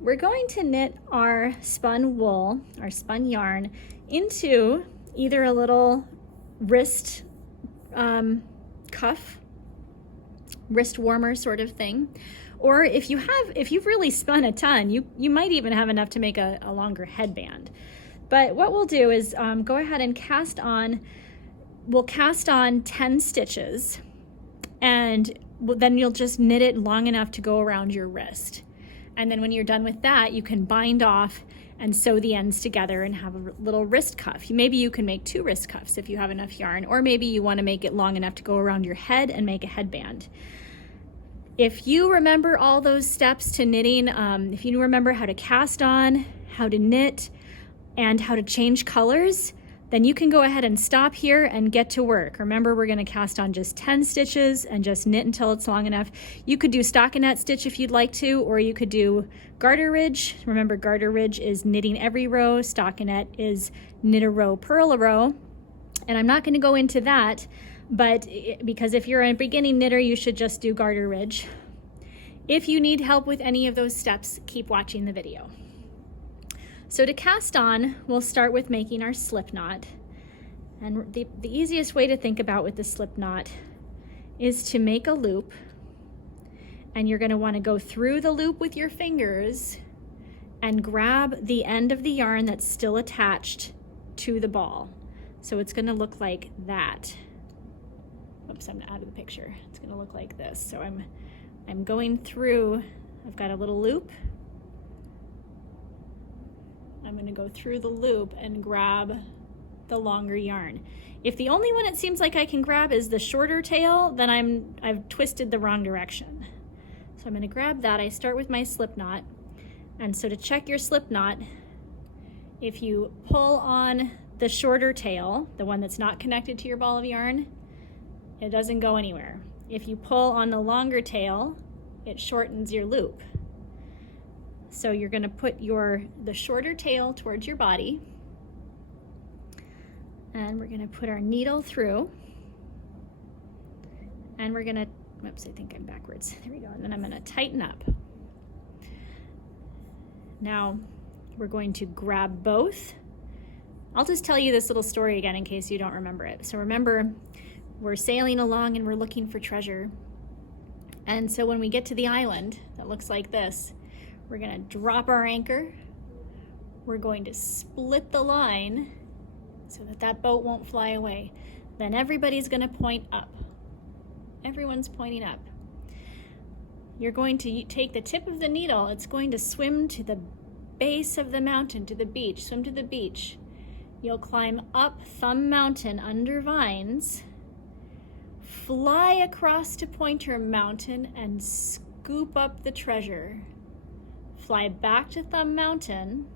we're going to knit our spun wool, our spun yarn, into either a little wrist cuff, wrist warmer sort of thing, or if you've really spun a ton, you might even have enough to make a longer headband. But what we'll do is go ahead and we'll cast on 10 stitches, and then you'll just knit it long enough to go around your wrist. And then when you're done with that, you can bind off and sew the ends together and have a little wrist cuff. Maybe you can make 2 wrist cuffs if you have enough yarn, or maybe you want to make it long enough to go around your head and make a headband. If you remember all those steps to knitting, if you remember how to cast on, how to knit, and how to change colors, then you can go ahead and stop here and get to work. Remember, we're going to cast on just 10 stitches and just knit until it's long enough. You could do stockinette stitch if you'd like to, or you could do garter ridge. Remember, garter ridge is knitting every row, stockinette is knit a row, purl a row. And I'm not going to go into that, but because if you're a beginning knitter, you should just do garter ridge. If you need help with any of those steps, keep watching the video. So to cast on, we'll start with making our slip knot. And the easiest way to think about with the slip knot is to make a loop, and you're going to want to go through the loop with your fingers and grab the end of the yarn that's still attached to the ball. So it's going to look like that. Oops, I'm out of the picture. It's going to look like this. So I'm going through, I've got a little loop. I'm going to go through the loop and grab the longer yarn. If the only one it seems like I can grab is the shorter tail, then I've twisted the wrong direction. So I'm going to grab that. I start with my slip knot. And so to check your slip knot, if you pull on the shorter tail, the one that's not connected to your ball of yarn, it doesn't go anywhere. If you pull on the longer tail, it shortens your loop. So you're going to put the shorter tail towards your body, and we're going to put our needle through, and we're going to, oops, I think I'm backwards. There we go. And then I'm going to tighten up. Now we're going to grab both. I'll just tell you this little story again in case you don't remember it. So remember, we're sailing along and we're looking for treasure. And so when we get to the island that looks like this, we're going to drop our anchor. We're going to split the line so that boat won't fly away. Then everybody's going to point up. Everyone's pointing up. You're going to take the tip of the needle. It's going to swim to the base of the mountain, to the beach. Swim to the beach. You'll climb up Thumb Mountain under vines, fly across to Pointer Mountain, and scoop up the treasure. Fly back to Thumb Mountain,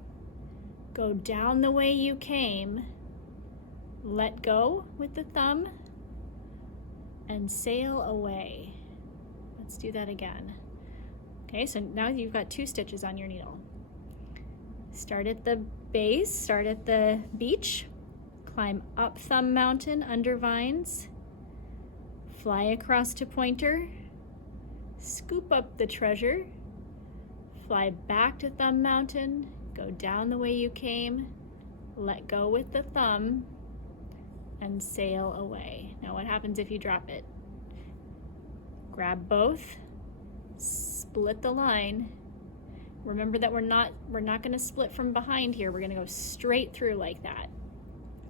go down the way you came, let go with the thumb, and sail away. Let's do that again. Okay, so now you've got 2 stitches on your needle. Start at the base, start at the beach, climb up Thumb Mountain under vines, fly across to Pointer, scoop up the treasure, fly back to Thumb Mountain, go down the way you came, let go with the thumb, and sail away. Now what happens if you drop it? Grab both, split the line. Remember that we're not going to split from behind here. We're going to go straight through like that.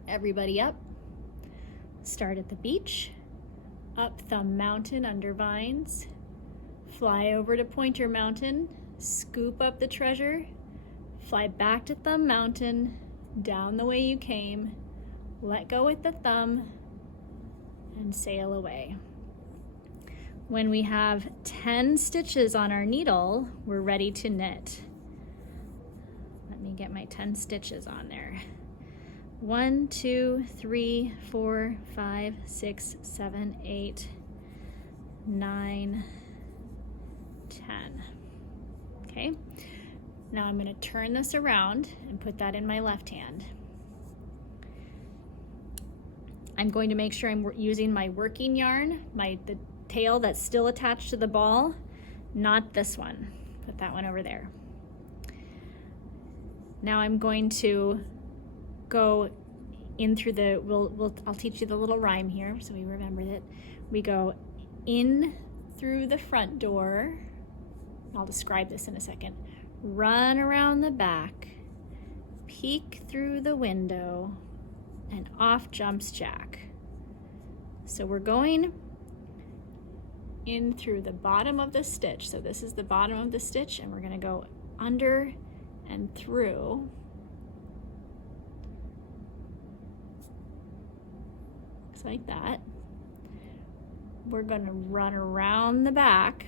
Everybody up. Start at the beach, up Thumb Mountain under vines, fly over to Pointer Mountain, scoop up the treasure, fly back to Thumb Mountain, down the way you came, let go with the thumb, and sail away. When we have 10 stitches on our needle, we're ready to knit. Let me get my 10 stitches on there. 1, 2, 3, 4, 5, 6, 7, 8, 9, 10. Okay, now I'm going to turn this around and put that in my left hand. I'm going to make sure I'm using my working yarn, the tail that's still attached to the ball, not this one. Put that one over there. Now I'm going to go in through the, I'll teach you the little rhyme here so we remember that. We go in through the front door. I'll describe this in a second. Run around the back, peek through the window, and off jumps Jack. So we're going in through the bottom of the stitch. So this is the bottom of the stitch, and we're going to go under and through. Looks like that. We're going to run around the back.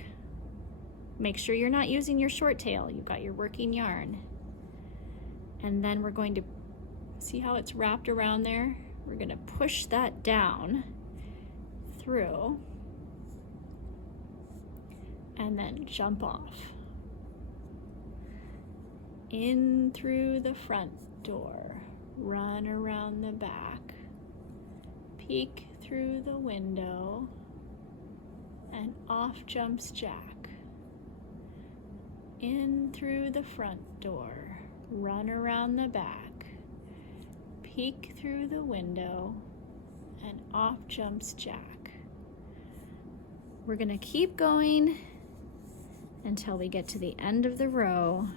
Make sure you're not using your short tail. You've got your working yarn. And then we're going to see how it's wrapped around there. We're going to push that down through and then jump off. In through the front door, run around the back, peek through the window, and off jumps Jack. In through the front door, run around the back, peek through the window, and off jumps Jack. We're going to keep going until we get to the end of the row.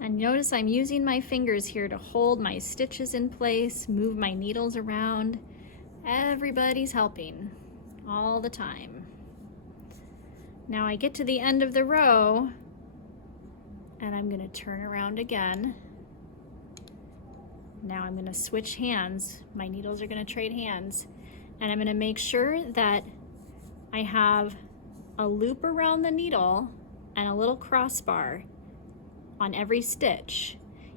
And notice I'm using my fingers here to hold my stitches in place, move my needles around. Everybody's helping all the time. Now I get to the end of the row and I'm going to turn around again. Now I'm going to switch hands. My needles are going to trade hands. And I'm going to make sure that I have a loop around the needle and a little crossbar on every stitch.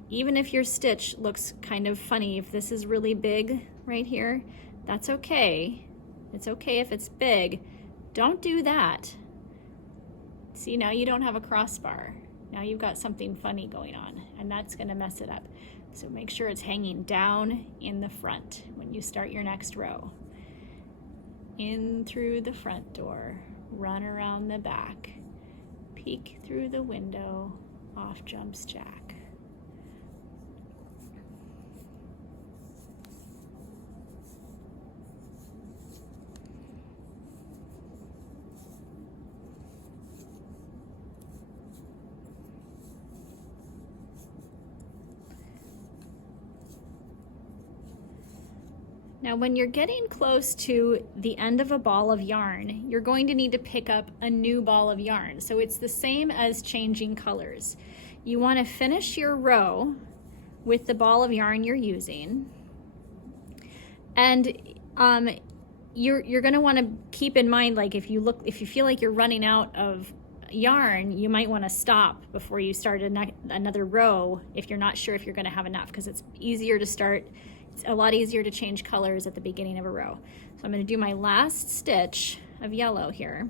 Even if your stitch looks kind of funny, if this is really big right here, that's okay. It's okay if it's big. Don't do that. See, now you don't have a crossbar. Now you've got something funny going on, and that's going to mess it up. So make sure it's hanging down in the front when you start your next row. In through the front door, run around the back, peek through the window, off jumps Jack. Now, when you're getting close to the end of a ball of yarn, you're going to need to pick up a new ball of yarn. So it's the same as changing colors. You want to finish your row with the ball of yarn you're using. And you're going to want to keep in mind, like if you feel like you're running out of yarn, you might want to stop before you start another row if you're not sure if you're going to have enough, because it's easier to start. It's a lot easier to change colors at the beginning of a row. So I'm going to do my last stitch of yellow here.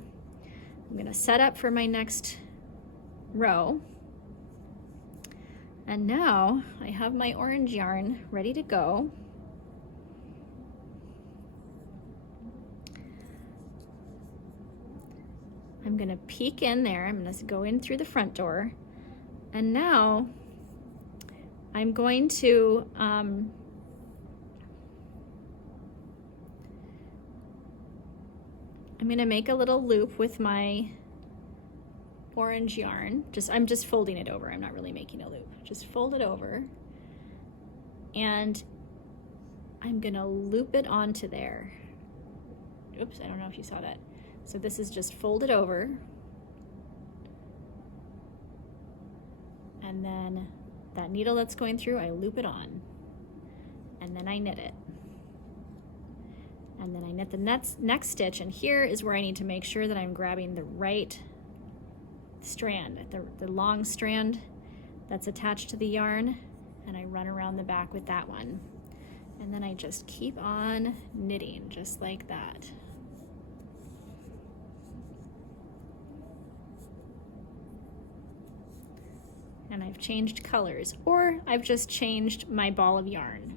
I'm going to set up for my next row. And now I have my orange yarn ready to go. I'm going to peek in there. I'm going to go in through the front door. And now I'm going to make a little loop with my orange yarn. I'm just folding it over. I'm not really making a loop. Just fold it over. And I'm gonna loop it onto there. Oops, I don't know if you saw that. So this is just folded over. And then that needle that's going through, I loop it on. And then I knit it. And then I knit the next stitch, and here is where I need to make sure that I'm grabbing the right strand, the long strand that's attached to the yarn, and I run around the back with that one. And then I just keep on knitting, just like that. And I've changed colors, or I've just changed my ball of yarn.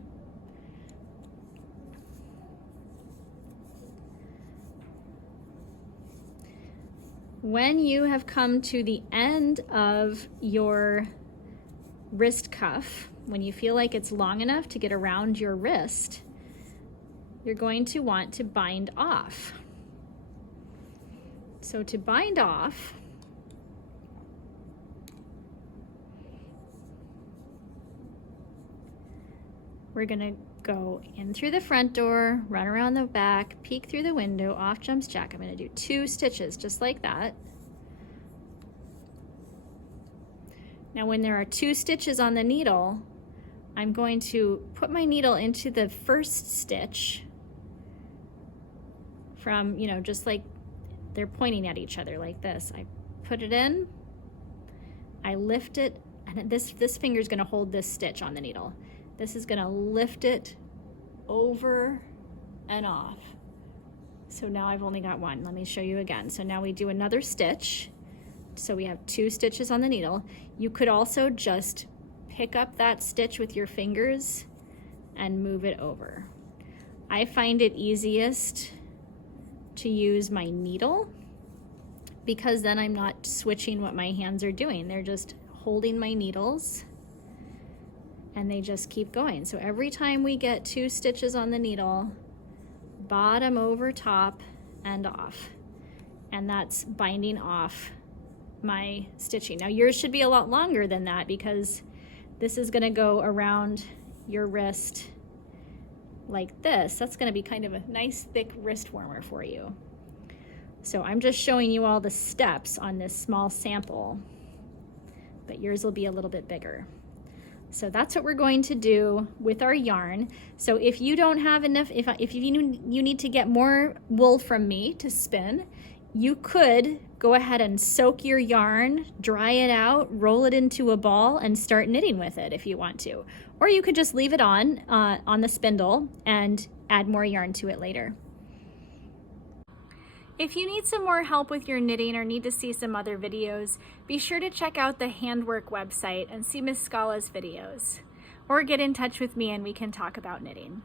When you have come to the end of your wrist cuff, when you feel like it's long enough to get around your wrist, you're going to want to bind off. So to bind off, we're gonna go in through the front door, run around the back, peek through the window, off jumps Jack. I'm gonna do 2 stitches just like that. Now when there are 2 stitches on the needle, I'm going to put my needle into the first stitch from, you know, just like they're pointing at each other like this. I put it in, I lift it, and this finger is gonna hold this stitch on the needle. This is gonna lift it over and off. So now I've only got 1. Let me show you again. So now we do another stitch. So we have 2 stitches on the needle. You could also just pick up that stitch with your fingers and move it over. I find it easiest to use my needle because then I'm not switching what my hands are doing. They're just holding my needles and they just keep going. So every time we get 2 stitches on the needle, bottom over top and off. And that's binding off my stitching. Now yours should be a lot longer than that because this is gonna go around your wrist like this. That's gonna be kind of a nice thick wrist warmer for you. So I'm just showing you all the steps on this small sample, but yours will be a little bit bigger. So that's what we're going to do with our yarn. So if you don't have enough, if you need to get more wool from me to spin, you could go ahead and soak your yarn, dry it out, roll it into a ball, and start knitting with it if you want to. Or you could just leave it on the spindle and add more yarn to it later. If you need some more help with your knitting or need to see some other videos, be sure to check out the Handwork website and see Miss Scala's videos. Or get in touch with me and we can talk about knitting.